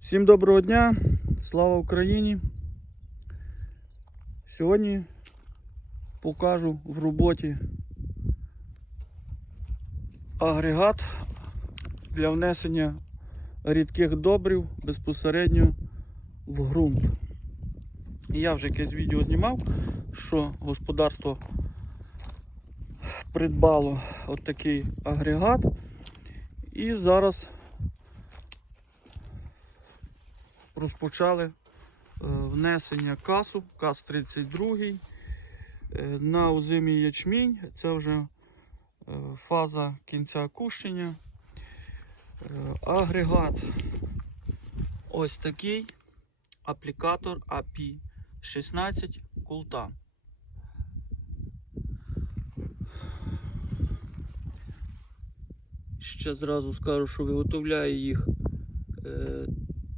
Всім доброго дня, слава Україні. Сьогодні покажу в роботі агрегат для внесення рідких добрив безпосередньо в ґрунт. Я вже якесь відео знімав, що господарство придбало от агрегат. І зараз розпочали е, внесення касу, кас 32 е, на озимий ячмінь. Це вже е, фаза кінця кущення. Агрегат ось такий аплікатор API16 Култан. Ще зразу скажу, що виготовляє їх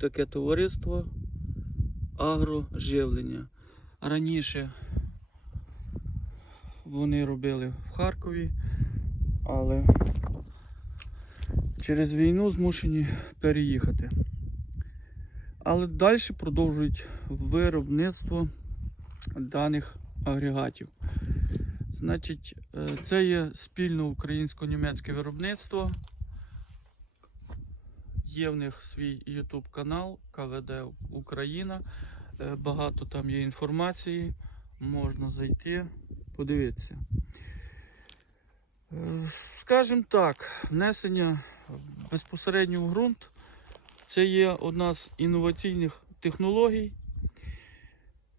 таке товариство агроживлення. Раніше вони робили в Харкові, але через війну змушені переїхати. Але далі продовжують виробництво даних агрегатів. Значить, е, це є спільно українсько-німецьке виробництво. Є в них свій YouTube канал КВД Україна. Е, Багато там є інформації. Можна зайти, подивитися. Е, Скажімо так, внесення безпосередньо в ґрунт це є одна з інноваційних технологій.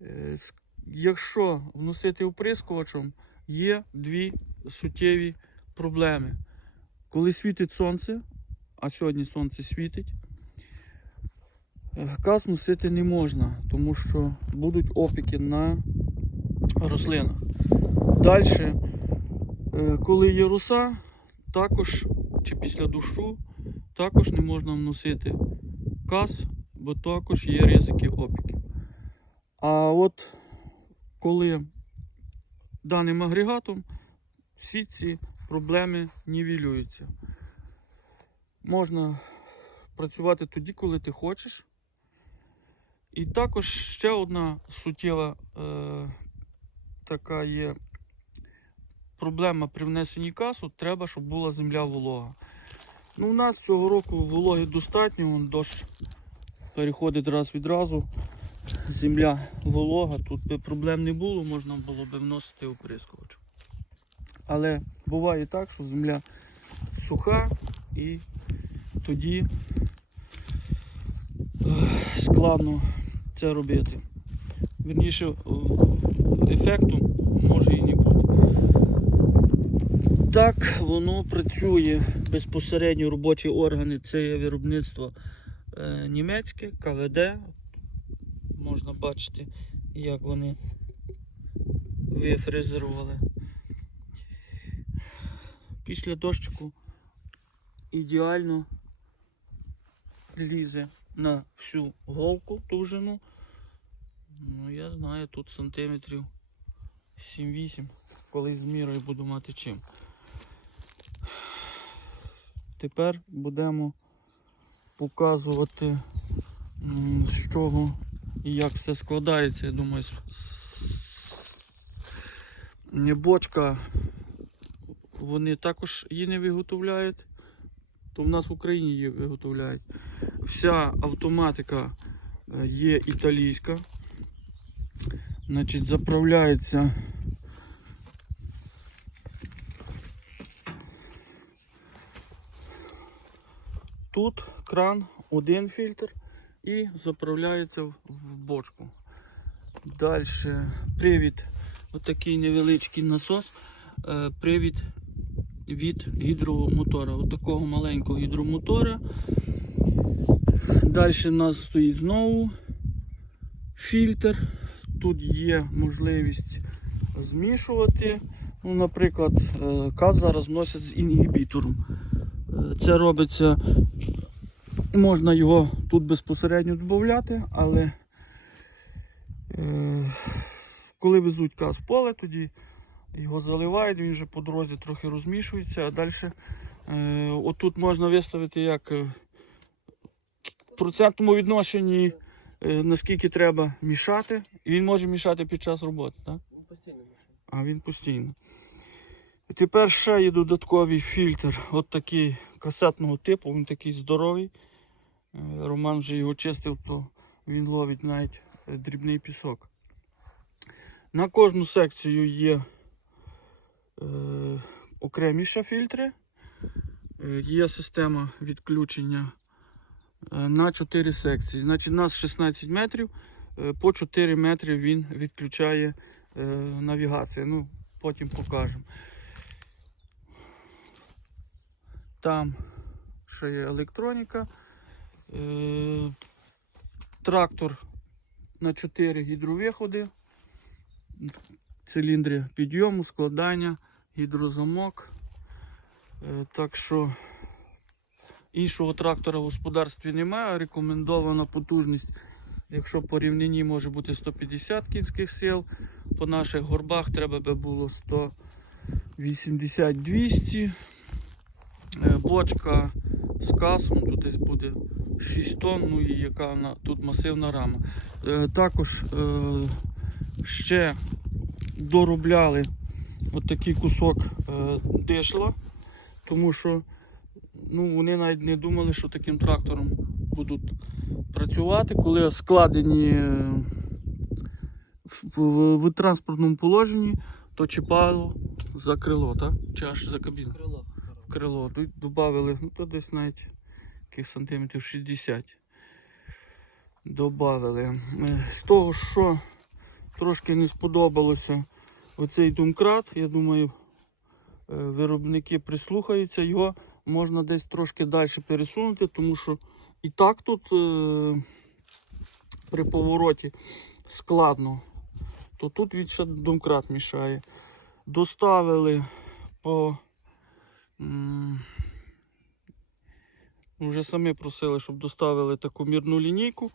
Е, Якщо вносити оприскувачем, є дві суттєві проблеми. Коли світить сонце, а сьогодні сонце світить, е, газ носити не можна, тому що будуть опіки на рослинах. Далі, коли є роса, також чи після дощу, також не можна вносити каз, бо також є ризики опіків. А от коли даним агрегатом всі ці проблеми нівелюються. Можна працювати тоді, коли ти хочеш. І також ще одна суттєва е, така є проблема при внесенні касу, треба, щоб була земля волога. Ну, у нас цього року вологи достатньо, вон дощ переходить раз від разу. Земля волога, тут би проблем не було, можна було би вносити оприскувач. Але буває так, що земля суха і тоді складно це робити. Вірніше, ефекту може і не бути. Так воно працює безпосередньо робочі органи, це є виробництво е, німецьке, КВД. Можна бачити, як вони вифрезерували. Після дощику ідеально лізе на всю голку довжину. Ну, я знаю, тут сантиметрів 7-8, колись з мірою буду мати чим. Тепер будемо показувати, з чого і як все складається. Я думаю, з- бочка вони також її не виготовляють, то в нас в Україні її виготовляють. Вся автоматика е, є італійська. Значить, заправляється тут кран, один фільтр і заправляється в бочку. Далі привід, отакий невеличкий насос, е, привід від гідромотора. От такого маленького гідромотора. Далі у нас стоїть знову фільтр. Тут є можливість змішувати. Ну, Наприклад, е, каз зараз носять з інгібітором. Е, Це робиться, можна його тут безпосередньо додати, але е, коли везуть каз в поле, тоді його заливають, він вже по дорозі трохи розмішується, а далі отут можна виставити як е, процентному відношенні, е, наскільки треба мішати. І він може мішати під час роботи, так? Він постійно мішає. А він постійно. І тепер ще є додатковий фільтр, от такий касетного типу, він такий здоровий. Е, Роман вже його чистив, то він ловить навіть е, дрібний пісок. На кожну секцію є е, окремі ще фільтри. Є система відключення на 4 секції. Значить, у нас 16 метрів, е, по 4 метри він відключає е, навігація. Ну, потім покажемо. Там ще є електроніка. Е, трактор на 4 гідровиходи, циліндри підйому, складання, гідрозамок. Е, так що іншого трактора в господарстві немає. Рекомендована потужність, якщо по рівнині може бути 150 кінських сил, по наших горбах треба би було 180-200. Е, Бочка з касом, тут десь буде 6 тонн, ну і яка вона тут масивна рама. Е, Також е, ще доробляли отакий кусок дишла, тому що ну, вони навіть не думали, що таким трактором будуть працювати, коли складені е, в, в, в транспортному положенні, то чіпало за крило, так? Чи аж за кабіну Крило. крило. Добавили, ну то десь навіть яких сантиметрів 60. Добавили. Е, З того, що трошки не сподобалося оцей думкрат, я думаю, е, виробники прислухаються, його можна десь трошки далі пересунути, тому що і так тут е, при повороті складно, то тут від ще домкрат мішає. Доставили по Вже самі просили, щоб доставили таку мірну лінійку.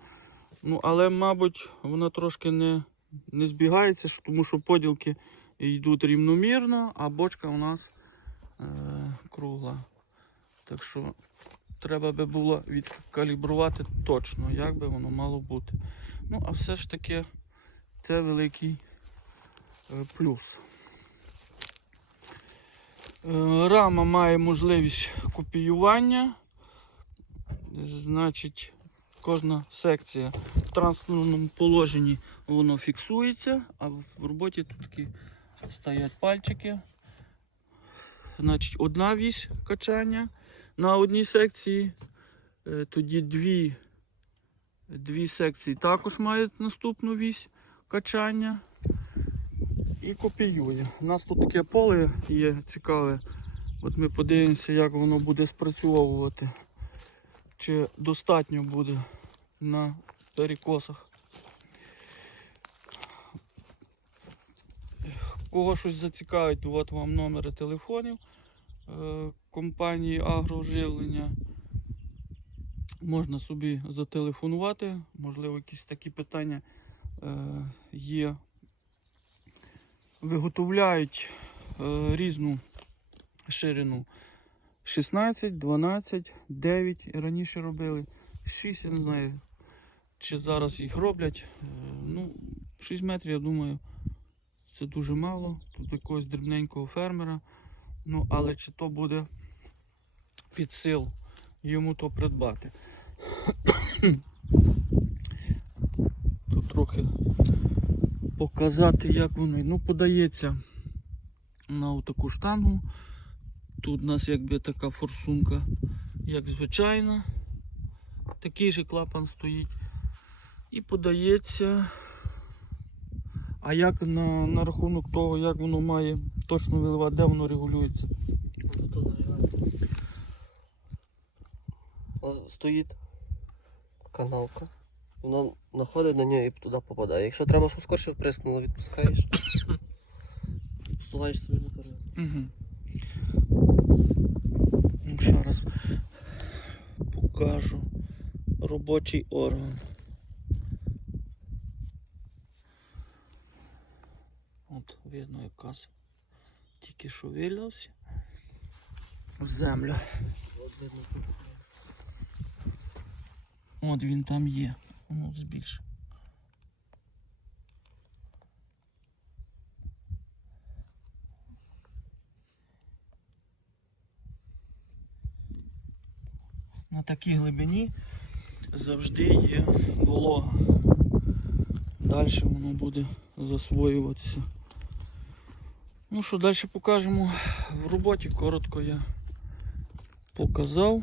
Ну, але, мабуть, вона трошки не, не збігається, тому що поділки йдуть рівномірно, а бочка у нас е, кругла. Так що треба би було відкалібрувати точно, як би воно мало бути. Ну, а все ж таки це великий е, плюс. Е, Рама має можливість копіювання. Значить, кожна секція в транспортному положенні воно фіксується, а в роботі тут такі стоять пальчики. Значить, одна вісь качання на одній секції. Е, Тоді дві, дві секції також мають наступну вісь качання і копіює. У нас тут таке поле є цікаве. От ми подивимося, як воно буде спрацьовувати. Чи достатньо буде на перекосах. Кого щось зацікавить, от вам номери телефонів е, компанії Агроживлення. Можна собі зателефонувати, можливо, якісь такі питання е, є виготовляють е, різну ширину. 16, 12, 9 раніше робили. 6, я не знаю, чи зараз їх роблять. Е, ну, 6 метрів, я думаю, це дуже мало. Тут якогось дрібненького фермера. Ну, але чи то буде під сил йому то придбати. Тут трохи показати, як воно. Ну, подається на таку штангу. Тут у нас якби така форсунка, як звичайна. Такий же клапан стоїть. І подається. А як на, на рахунок того, як воно має точно виливати, де воно регулюється? Може то зажигати. О, Стоїть каналка. Воно находить на нього і туди попадає. Якщо треба, щоб скорше вприснуло, відпускаєш. Посуваєш собі наперед. Угу. Ну, ще раз покажу робочий орган. От видно якраз тільки що вилявся в землю. От він там є. Ну, збільш. На такій глибині завжди є волога. Далі воно буде засвоюватися. Ну що, далі покажемо в роботі. Коротко я показав.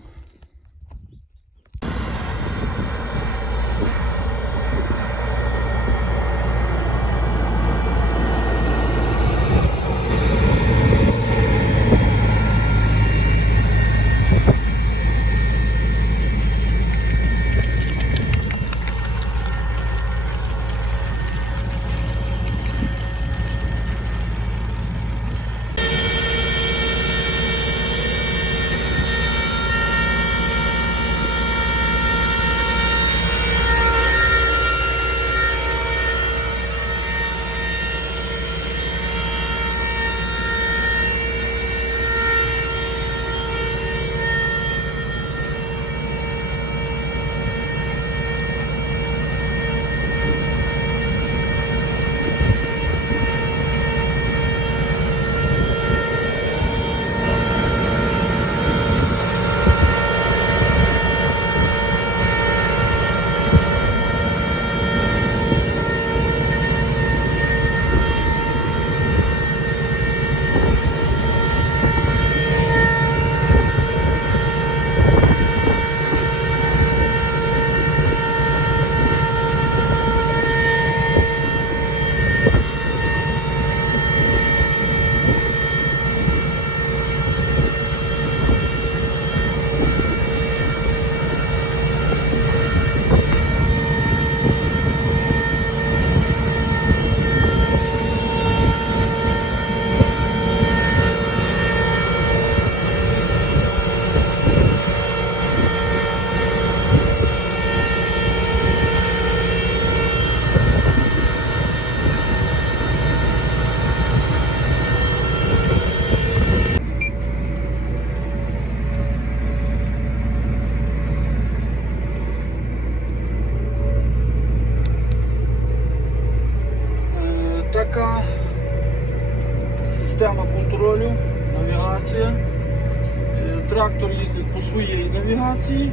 Своїй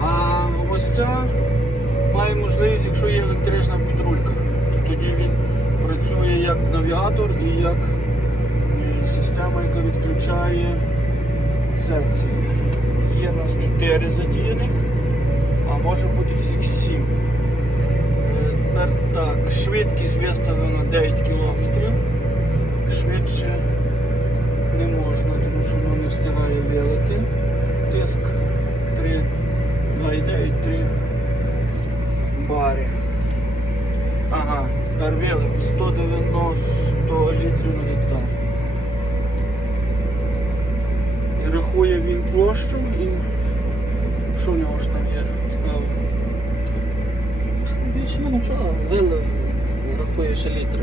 а ось ця має можливість, якщо є електрична підрулька, то тоді він працює як навігатор і як е, система, яка відключає секції. Є у нас 4 задіяних, а може бути всіх 7. Е, Тепер так, швидкість виставлена 9 км. Швидше не можна, тому що воно не встигає вилити. Тиск 3, 2,9, 3 бари. Ага, тепер 190 літрів на гектар. І рахує він площу і що в нього ж там є цікаво. Більше ну, нічого, вилив, рахує ще літри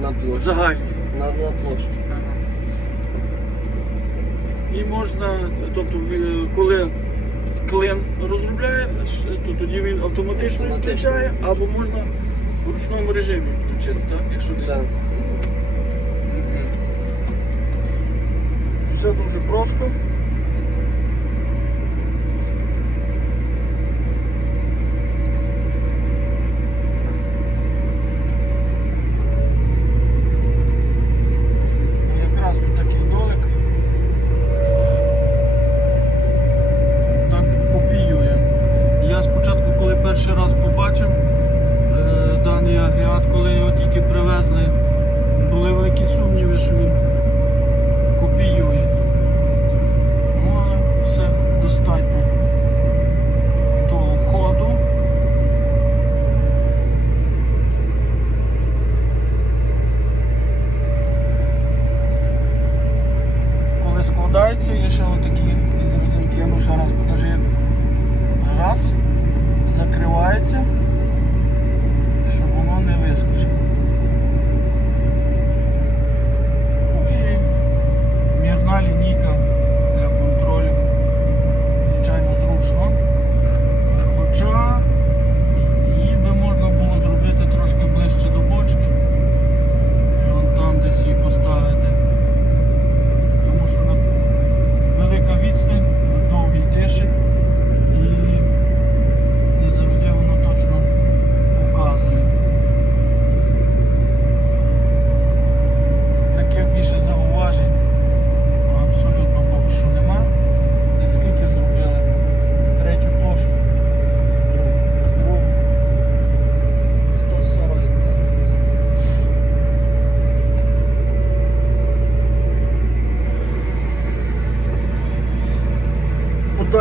на площу. Загальні. На, на площу. І можна, тобто, коли клин розробляє, то тоді він автоматично включає, або можна в ручному режимі включити, так? Якщо десь. Так. Все дуже просто. Складається, є ще я ну раз покажи.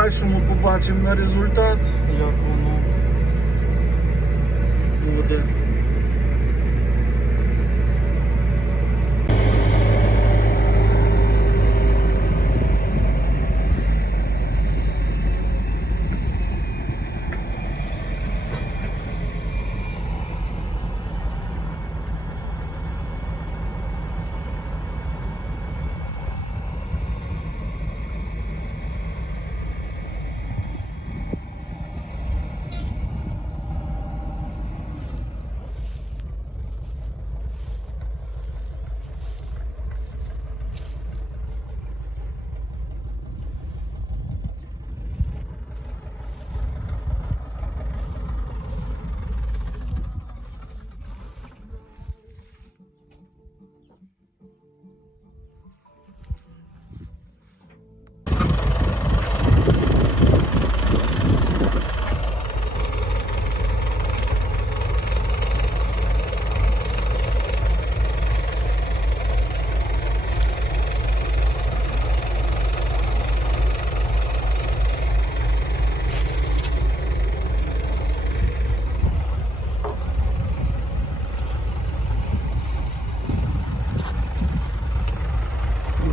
Подальшому побачимо результат, як воно буде.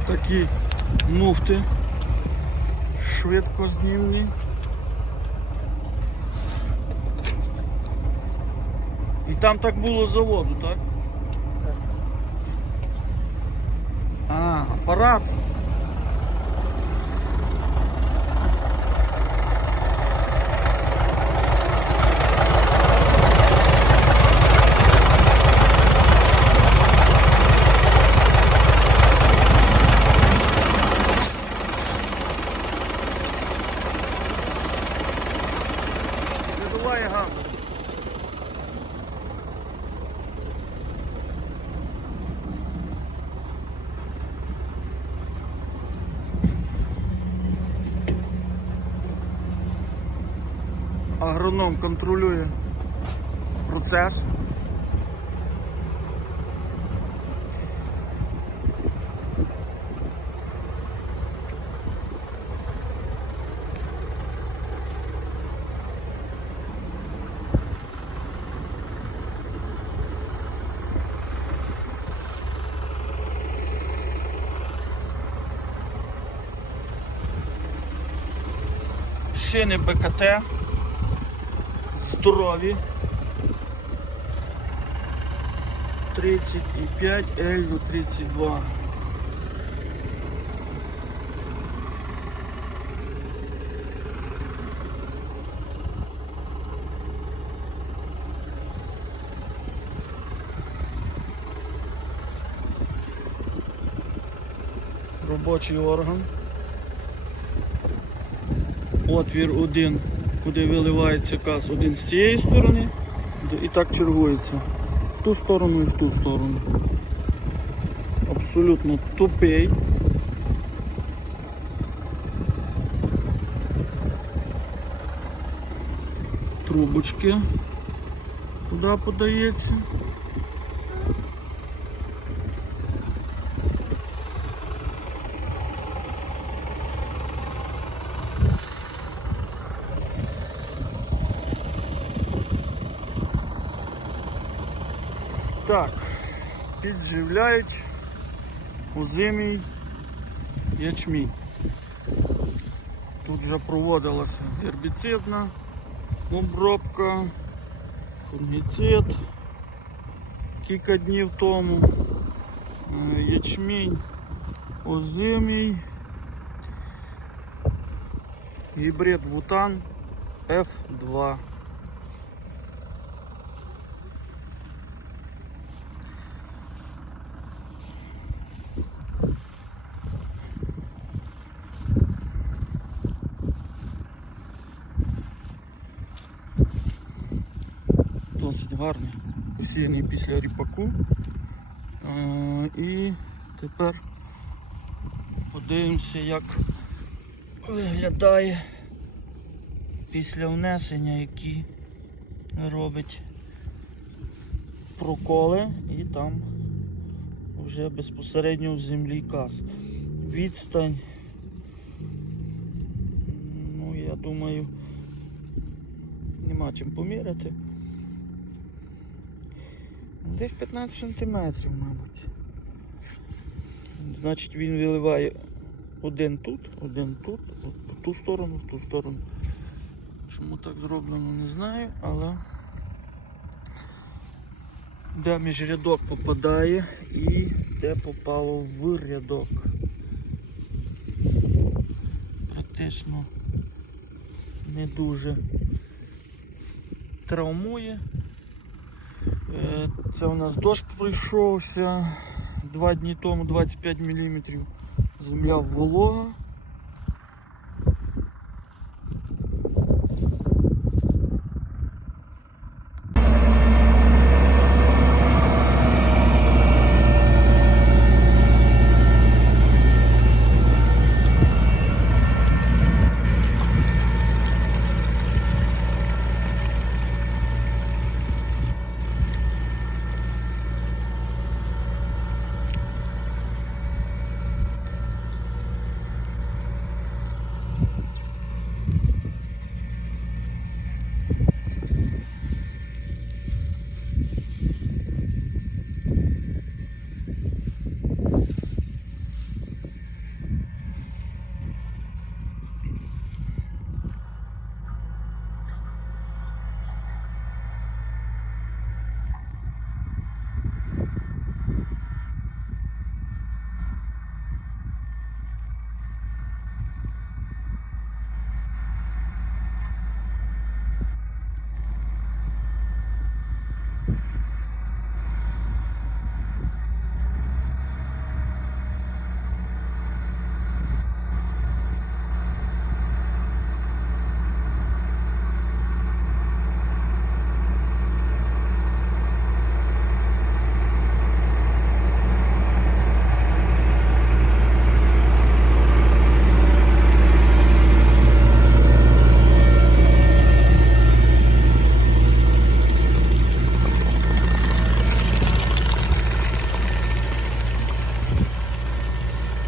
Такі муфти швидкознімні. І там так було заводу? Так. Агроном контролює процес. Шини БКТ. Здорові. 35 L 32. Робочий орган. Отвір один, куди виливається газ, один з цієї сторони і так чергується. В ту сторону і в ту сторону. Абсолютно тупий. Трубочки туди подається. Так, підживляють озимий ячмінь. Тут вже проводилася гербіцидна обробка, фунгіцид кілька днів тому. Е, Ячмінь озимий, гібрид Вутан F2. Досить гарний, посіяний після ріпаку. І тепер подивимося, як виглядає після внесення, які робить проколи і там вже безпосередньо в землі каз. Відстань ну, думаю, нема чим поміряти. Десь 15 сантиметрів, мабуть. Значить він виливає один тут, один тут, в ту сторону, в ту сторону. Чому так зроблено, не знаю, але де між рядок попадає і де попало в рядок. Практично не дуже травмує. Е, Це у нас дощ пройшовся два дні тому 25 мм. Земля волога.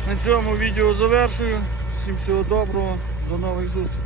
На цьому відео завершую. Всім всього доброго, до нових зустрічей.